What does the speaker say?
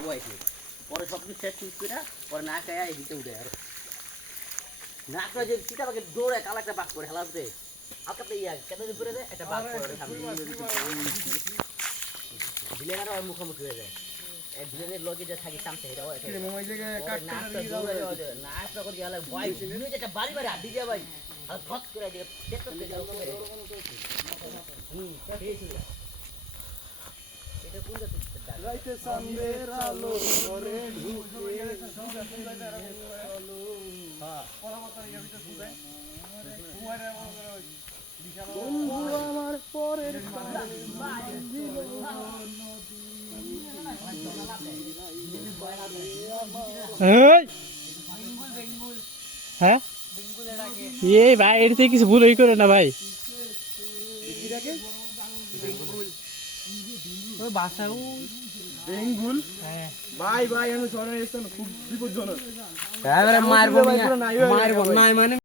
ওয়াইছে পরে সব কিছু শেষ করে পরে না খায় এদিকে উঠে আর না করে যে চিতাবাকে দৌড়ে কালা একটা বাক করে হেলাতে আকাতে ইয়া কেন করে দেয় একটা বাক করে সামনে ভিলেনার আর মুখোমুখি হয়ে যায় এই ভিলেনের লগে যে থাকি সামনে এটা হয় ওই জায়গায় কাটটা না আসলে করে গেলে ভয় নিয়ে যেটা বাড়ি বাড়ি আড্ডি দিয়ে ভাই আর ফট করে দিয়ে দেখতে দেখতে এটা কোন জায়গা রাইতে সামনের আলো ঘরে ঢুকে বন্ধু আমার পরের হ্যাঁ এই ভাই এর থেকে কিছু ভুল হই করে না ভাই বেঙ্গুল ভাই ভাই আমি শহরে এসেছেন খুব বিপজ্জনক মারবো না মানে